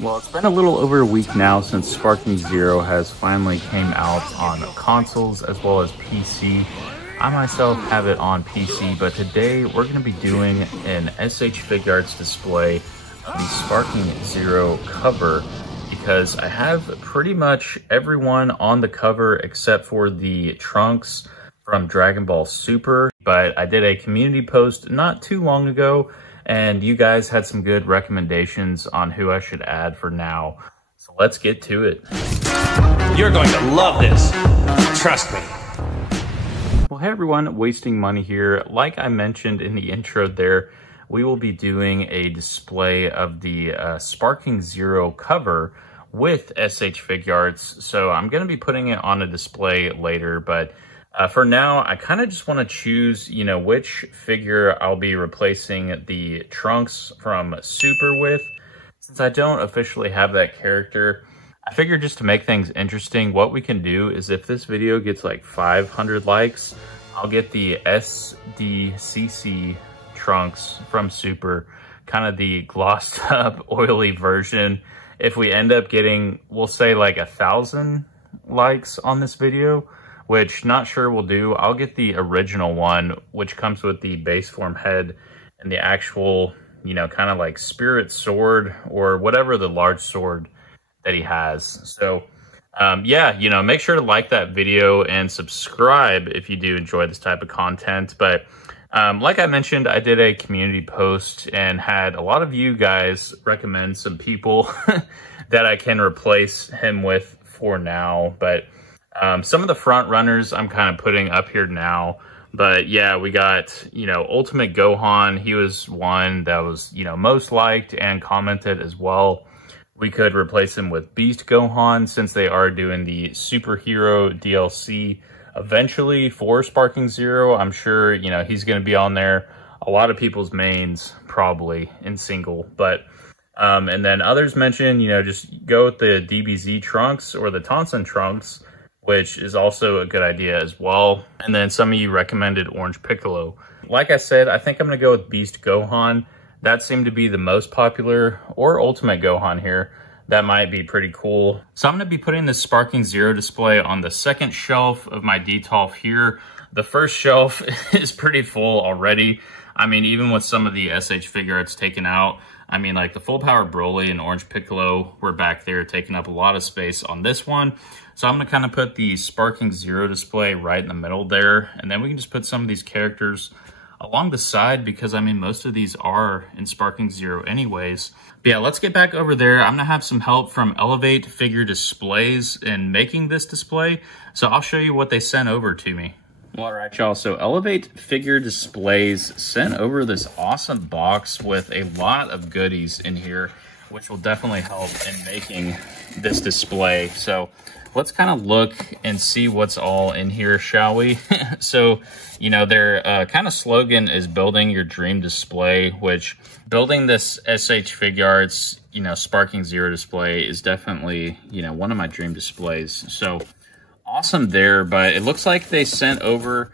Well, it's been a little over a week now since Sparking Zero has finally came out on consoles as well as PC. I myself have it on PC, but today we're going to be doing an SH Figuarts display of the Sparking Zero cover because I have pretty much everyone on the cover except for the Trunks from Dragon Ball Super. But I did a community post not too long ago, and you guys had some good recommendations on who I should add for now. So let's get to it. You're going to love this. Trust me. Well, hey everyone, Wasting Money here. Like I mentioned in the intro there, we will be doing a display of the Sparking Zero cover with SH Figuarts. So I'm going to be putting it on a display later, but for now, I kind of just want to choose, which figure I'll be replacing the Trunks from Super with. Since I don't officially have that character, I figured just to make things interesting, what we can do is if this video gets like 500 likes, I'll get the SDCC Trunks from Super, kind of the glossed up, oily version. If we end up getting, we'll say like 1,000 likes on this video, which not sure will do, I'll get the original one, which comes with the base form head and the actual, kind of like spirit sword or whatever the large sword that he has. So, yeah, make sure to like that video and subscribe if you do enjoy this type of content. But like I mentioned, I did a community post and had a lot of you guys recommend some people that I can replace him with for now. But some of the front runners I'm kind of putting up here now. But yeah, we got, Ultimate Gohan. He was one that was, most liked and commented as well. We could replace him with Beast Gohan since they are doing the superhero DLC eventually for Sparking Zero. I'm sure, he's going to be on there. A lot of people's mains probably in single. But and then others mentioned, just go with the DBZ Trunks or the Tonson Trunks, which is also a good idea as well. And then some of you recommended Orange Piccolo. Like I said, I think I'm going to go with Beast Gohan. That seemed to be the most popular, or Ultimate Gohan here. That might be pretty cool. So I'm going to be putting this Sparking Zero display on the second shelf of my DTOLF here. The first shelf is pretty full already. I mean, even with some of the SH Figuarts taken out, I mean, like the Full Power Broly and Orange Piccolo were back there taking up a lot of space on this one. So I'm going to kind of put the Sparking Zero display right in the middle there. And then we can just put some of these characters along the side because, I mean, most of these are in Sparking Zero anyways. But yeah, let's get back over there. I'm going to have some help from Elevate Figure Displays in making this display. So I'll show you what they sent over to me. Well, all right, y'all. So Elevate Figure Displays sent over this awesome box with a lot of goodies in here, which will definitely help in making this display. So let's kind of look and see what's all in here, shall we? So, their kind of slogan is building your dream display, which building this SH Figuarts, Sparking Zero display is definitely, one of my dream displays. So awesome there, but it looks like they sent over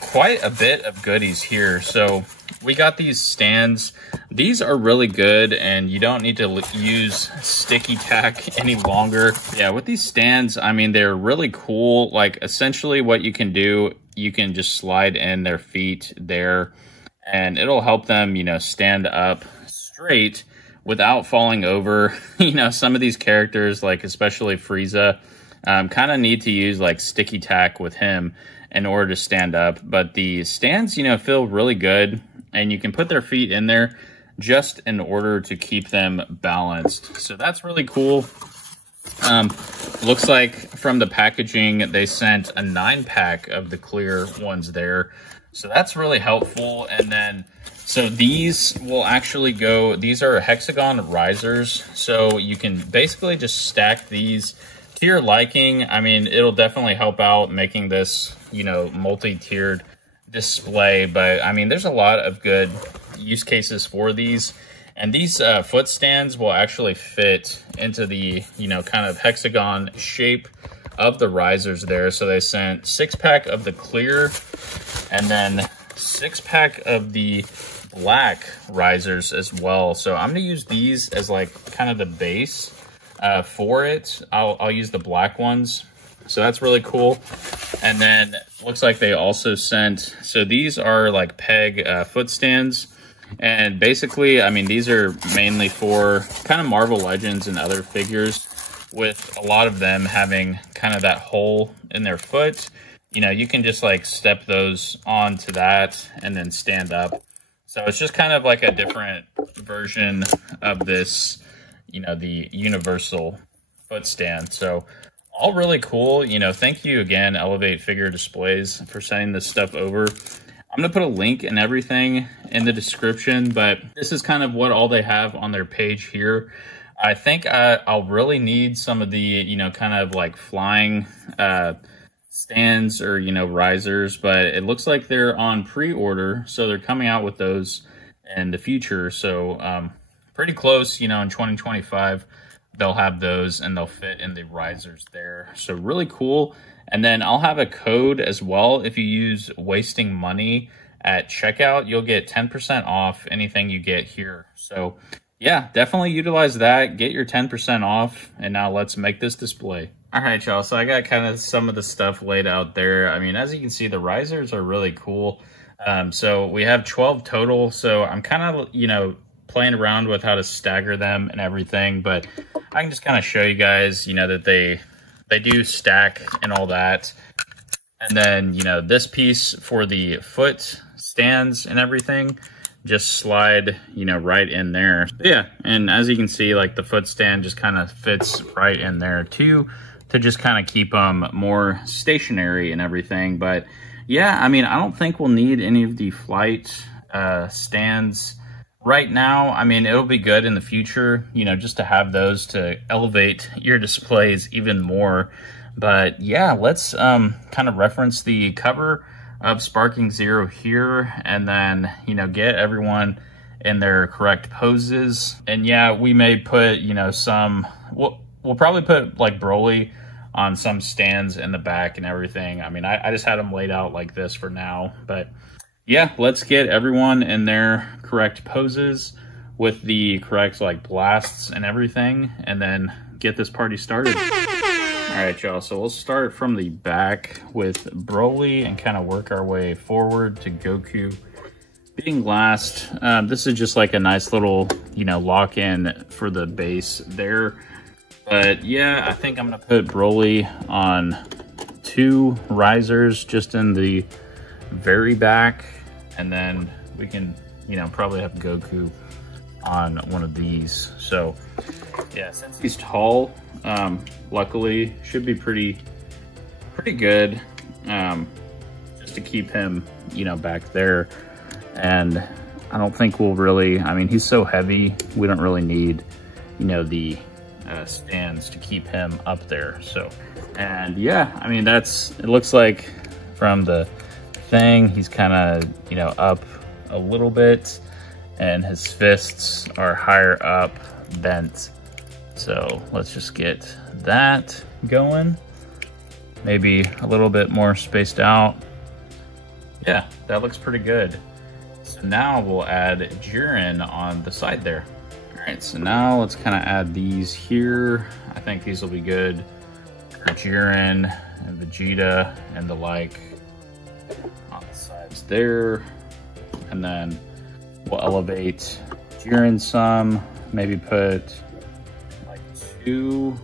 quite a bit of goodies here. So we got these stands. These are really good, and you don't need to use sticky tack any longer. Yeah, with these stands, I mean, they're really cool. Like, essentially what you can do, you can just slide in their feet there, and it'll help them, stand up straight without falling over. Some of these characters, like especially Frieza, kind of need to use like sticky tack with him in order to stand up. But the stands, feel really good, and you can put their feet in there just in order to keep them balanced. So that's really cool. Looks like from the packaging, they sent a 9-pack of the clear ones there. So that's really helpful. And then, so these will actually go, these are hexagon risers. So you can basically just stack these to your liking. I mean, it'll definitely help out making this, multi-tiered display. But I mean, there's a lot of good use cases for these. And these foot stands will actually fit into the, kind of hexagon shape of the risers there. So they sent 6-pack of the clear and then 6-pack of the black risers as well. So I'm gonna use these as like kind of the base for it. I'll use the black ones. So that's really cool. And then looks like they also sent, so these are like peg foot stands. And basically, I mean, these are mainly for kind of Marvel Legends and other figures, with a lot of them having kind of that hole in their foot. You know, you can just like step those onto that and then stand up. So it's just kind of like a different version of this, you know, the universal foot stand. So all really cool. You know, thank you again, Elevate Figure Displays, for sending this stuff over. I'm going to put a link and everything in the description, but this is kind of what all they have on their page here. I think I'll really need some of the, you know, kind of like flying stands or, you know, risers, but it looks like they're on pre-order, so they're coming out with those in the future. So pretty close, you know, in 2025. They'll have those and they'll fit in the risers there. So really cool. And then I'll have a code as well. If you use Wasting Money at checkout, you'll get 10% off anything you get here. So yeah, definitely utilize that. Get your 10% off. And now let's make this display. All right, y'all. So I got kind of some of the stuff laid out there. I mean, as you can see, the risers are really cool. So we have 12 total. So I'm kind of, you know, playing around with how to stagger them and everything, but I can just kind of show you guys, you know, that they do stack and all that. And then, you know, this piece for the foot stands and everything just slide, you know, right in there. But yeah, and as you can see, like the foot stand just kind of fits right in there too, to just kind of keep them more stationary and everything. But yeah, I mean, I don't think we'll need any of the flight stands right now. I mean, it'll be good in the future, you know, just to have those to elevate your displays even more. But yeah, let's kind of reference the cover of Sparking Zero here, and then, you know, get everyone in their correct poses. And yeah, we may put, you know, some, we'll probably put like Broly on some stands in the back and everything. I mean, I just had them laid out like this for now, but yeah, let's get everyone in their correct poses with the correct like blasts and everything, and then get this party started. All right, y'all, so we'll start from the back with Broly and kind of work our way forward to Goku being last. This is just like a nice little, you know, lock in for the base there. But yeah, I think I'm gonna put Broly on 2 risers just in the very back, and then we can, you know, probably have Goku on one of these. So yeah, since he's tall, luckily should be pretty good, just to keep him, you know, back there. And I don't think we'll really, I mean, he's so heavy, we don't really need, you know, the stands to keep him up there. So, and yeah, I mean, it looks like from the thing, he's kind of, you know, up a little bit, and his fists are higher up, bent. So let's just get that going. Maybe a little bit more spaced out. Yeah, that looks pretty good. So now we'll add Jiren on the side there. All right, so now let's kind of add these here. I think these will be good for Jiren and Vegeta and the like on the sides there. And then we'll elevate Jiren some, maybe put like 2,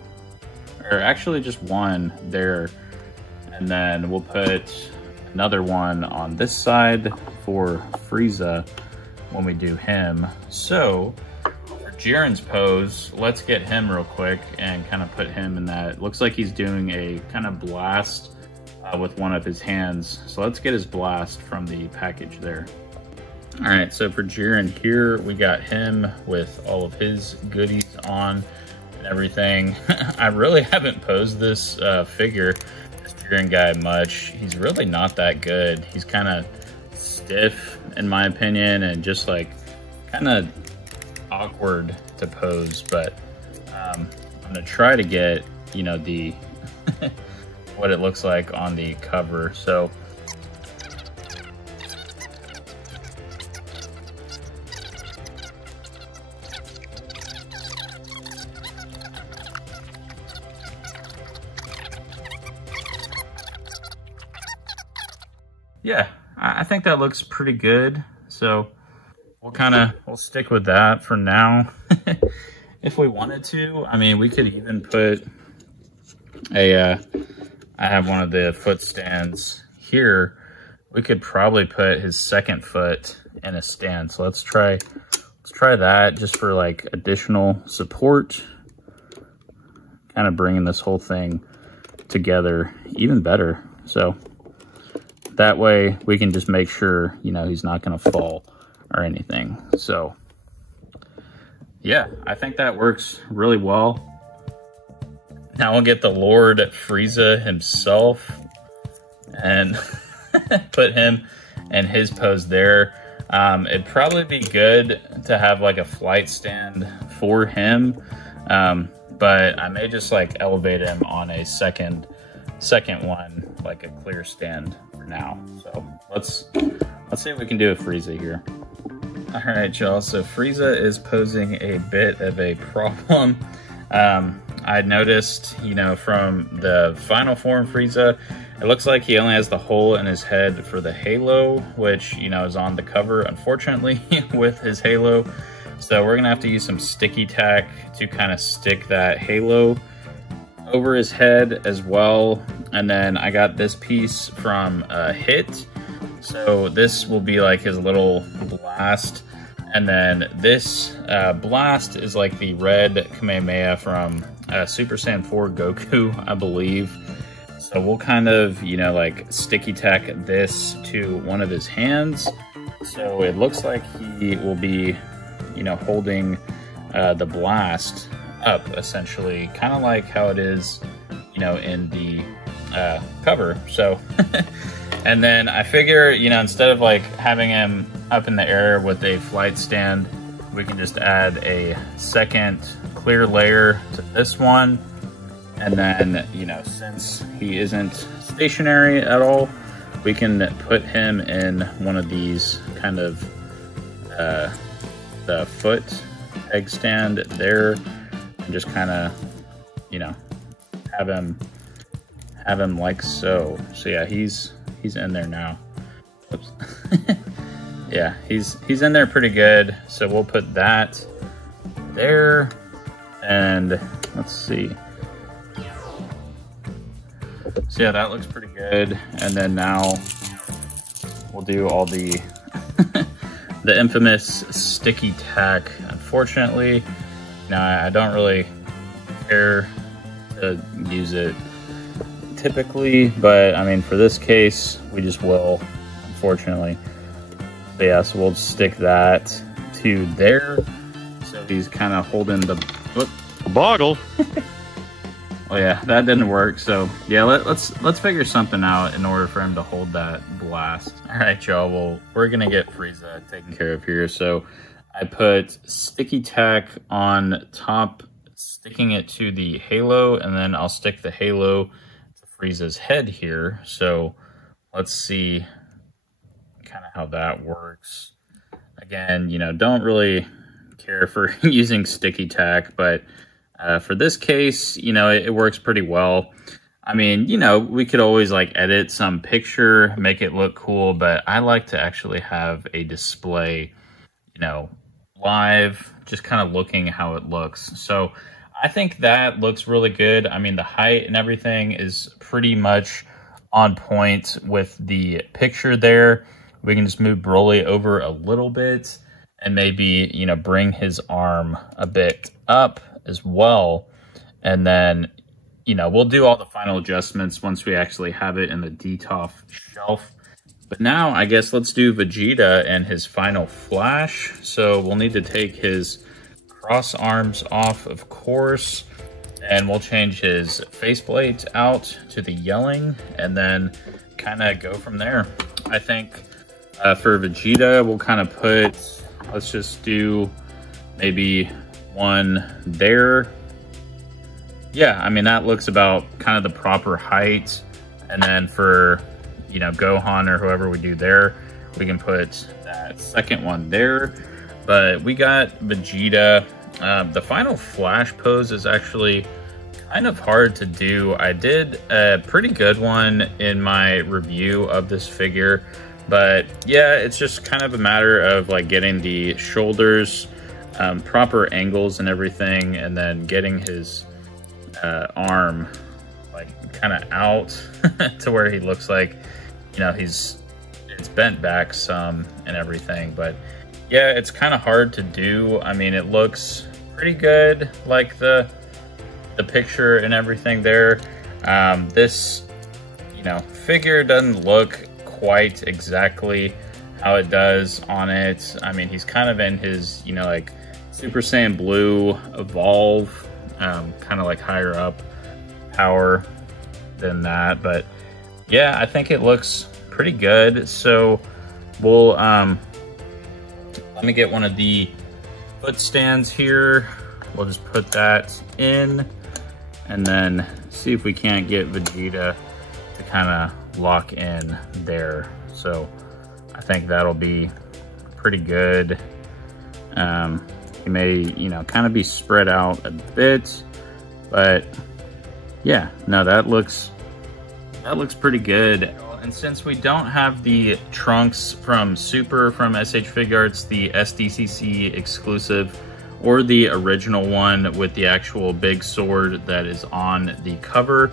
or actually just 1 there. And then we'll put another one on this side for Frieza when we do him. So for Jiren's pose, let's get him real quick and kind of put him in that. It looks like he's doing a kind of blast with one of his hands. So let's get his blast from the package there. All right, so for Jiren here, we got him with all of his goodies on and everything. I really haven't posed this figure, this Jiren guy, much. He's really not that good. He's kind of stiff, in my opinion, and just like kind of awkward to pose. But I'm gonna try to get, you know, the what it looks like on the cover. So yeah, I think that looks pretty good. So we'll stick with that for now. If we wanted to, I mean, we could even put I have one of the foot stands here. We could probably put his second foot in a stand. So let's try that just for like additional support. Kind of bringing this whole thing together even better. So that way we can just make sure, you know, he's not going to fall or anything. So yeah, I think that works really well. Now we'll get the Lord Frieza himself and put him in his pose there. It'd probably be good to have like a flight stand for him, but I may just like elevate him on a second one, like a clear stand for now. So let's see if we can do a Frieza here. All right, y'all, so Frieza is posing a bit of a problem. I noticed, you know, from the final form Frieza, it looks like he only has the hole in his head for the halo, which, you know, is on the cover, unfortunately, with his halo. So we're gonna have to use some sticky tack to kind of stick that halo over his head as well. And then I got this piece from Hit. So this will be like his little blast. And then this blast is like the red Kamehameha from Super Saiyan 4 Goku, I believe. So we'll kind of, you know, like sticky tack this to one of his hands. So it looks like he will be, you know, holding the blast up, essentially, kind of like how it is, you know, in the cover. So, and then I figure, you know, instead of like having him up in the air with a flight stand, we can just add a second clear layer to this one. And then, you know, since he isn't stationary at all, we can put him in one of these kind of the foot egg stand there, and just kind of, you know, have him like so. So yeah, he's in there now. Oops. Yeah, he's in there pretty good. So we'll put that there, and let's see. So yeah, that looks pretty good. And then now we'll do all the the infamous sticky tack. Unfortunately, now I don't really care to use it typically, but I mean, for this case, we just will, unfortunately. But yeah, so we'll stick that to there. So he's kind of holding the Boggle. Oh yeah, that didn't work. So yeah, let's figure something out in order for him to hold that blast. All right, y'all. Well, we're gonna get Frieza taken care of here. So I put sticky tack on top, sticking it to the halo, and then I'll stick the halo to Frieza's head here. So let's see kind of how that works. Again, you know, don't really care for using sticky tack, but for this case, you know, it works pretty well. I mean, you know, we could always like edit some picture, make it look cool, but I like to actually have a display, you know, live, just kind of looking how it looks. So I think that looks really good. I mean, the height and everything is pretty much on point with the picture there. We can just move Broly over a little bit and maybe, you know, bring his arm a bit up as well. And then, you know, we'll do all the final adjustments once we actually have it in the DTOF shelf. But now I guess let's do Vegeta and his final flash. So we'll need to take his cross arms off, of course, and we'll change his faceplate out to the yelling and then kind of go from there. I think for Vegeta, we'll kind of put, let's just do maybe one there. Yeah, I mean, that looks about kind of the proper height. And then for, you know, Gohan or whoever we do there, we can put that second one there. But we got Vegeta. The final flash pose is actually kind of hard to do. I did a pretty good one in my review of this figure, but yeah, it's just kind of a matter of like getting the shoulders, proper angles and everything, and then getting his arm like kind of out to where he looks like, you know, it's bent back some and everything. But yeah, it's kind of hard to do. I mean, it looks pretty good, like the picture and everything there. This, you know, figure doesn't look quite exactly how it does on it. I mean, he's kind of in his, you know, like Super Saiyan Blue Evolve, kind of like higher up power than that. But yeah, I think it looks pretty good. So we'll let me get one of the foot stands here. We'll just put that in and then see if we can't get Vegeta to kind of lock in there. So I think that'll be pretty good. He may, you know, kind of be spread out a bit, but yeah, no, that looks pretty good. And since we don't have the Trunks from Super from SH Figuarts, the SDCC exclusive, or the original one with the actual big sword that is on the cover,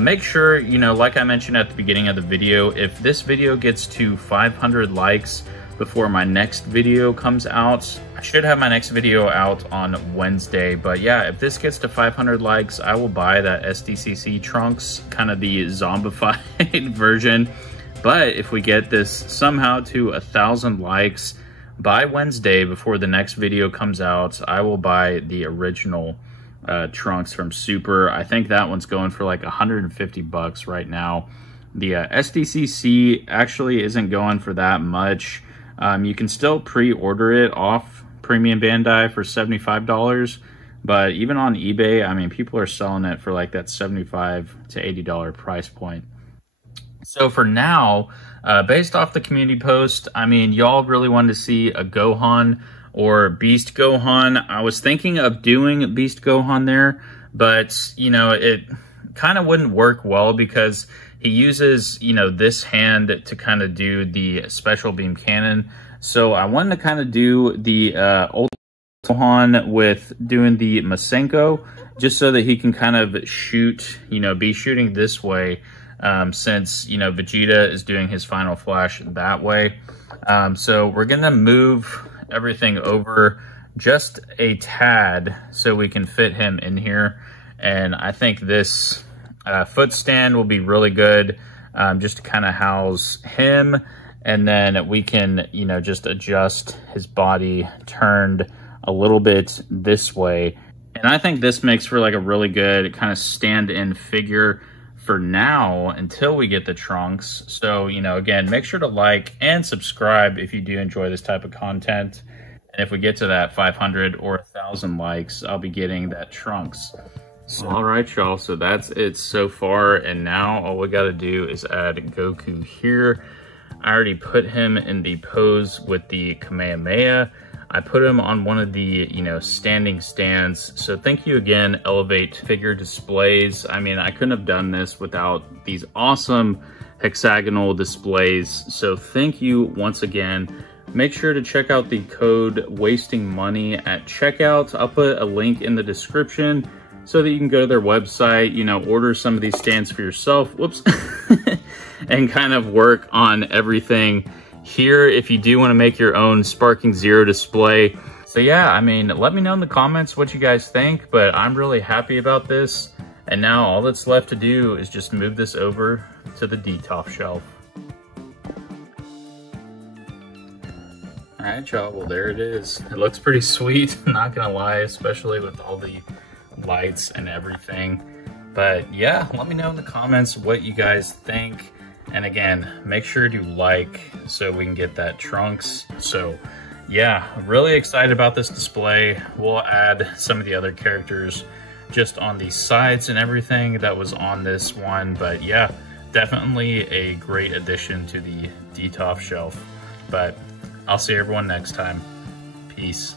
make sure, you know, like I mentioned at the beginning of the video, if this video gets to 500 likes before my next video comes out, I should have my next video out on Wednesday, but yeah, if this gets to 500 likes, I will buy that SDCC Trunks, kind of the zombified version. But if we get this somehow to 1,000 likes by Wednesday before the next video comes out, I will buy the original Trunks from Super. I think that one's going for like 150 bucks right now. The SDCC actually isn't going for that much. You can still pre-order it off Premium Bandai for $75, but even on eBay, I mean, people are selling it for like that $75 to $80 price point. So for now, based off the community post, I mean, y'all really wanted to see a Gohan or Beast Gohan. I was thinking of doing Beast Gohan there, but, you know, it kind of wouldn't work well because he uses, you know, this hand to kind of do the special beam cannon. So I wanted to kind of do the Ultra Gohan with doing the Masenko, just so that he can kind of shoot, you know, be shooting this way, since, you know, Vegeta is doing his final flash that way. So we're gonna move everything over just a tad so we can fit him in here. And I think this foot stand will be really good, just to kind of house him, and then we can, you know, just adjust his body turned a little bit this way. And I think this makes for like a really good kind of stand-in figure for now until we get the Trunks. So, you know, again, make sure to like and subscribe if you do enjoy this type of content. And if we get to that 500 or 1,000 likes, I'll be getting that Trunks. So, all right, y'all, so that's it so far, and now all we got to do is add Goku here. I already put him in the pose with the Kamehameha. I put him on one of the, you know, standing stands. So thank you again, Elevate Figure Displays. I mean, I couldn't have done this without these awesome hexagonal displays. So thank you once again. Make sure to check out the code Wasting Money at checkout. I'll put a link in the description so that you can go to their website, you know, order some of these stands for yourself, whoops, and kind of work on everything here if you do want to make your own Sparking Zero display. So yeah, I mean, let me know in the comments what you guys think, but I'm really happy about this. And now all that's left to do is just move this over to the DTOF shelf. All right, y'all, well, there it is. It looks pretty sweet, I'm not gonna lie, especially with all the lights and everything. But yeah, let me know in the comments what you guys think. And again, make sure to like so we can get that Trunks. So yeah, really excited about this display. We'll add some of the other characters just on the sides and everything that was on this one. But yeah, definitely a great addition to the DTOF shelf. But I'll see everyone next time. Peace.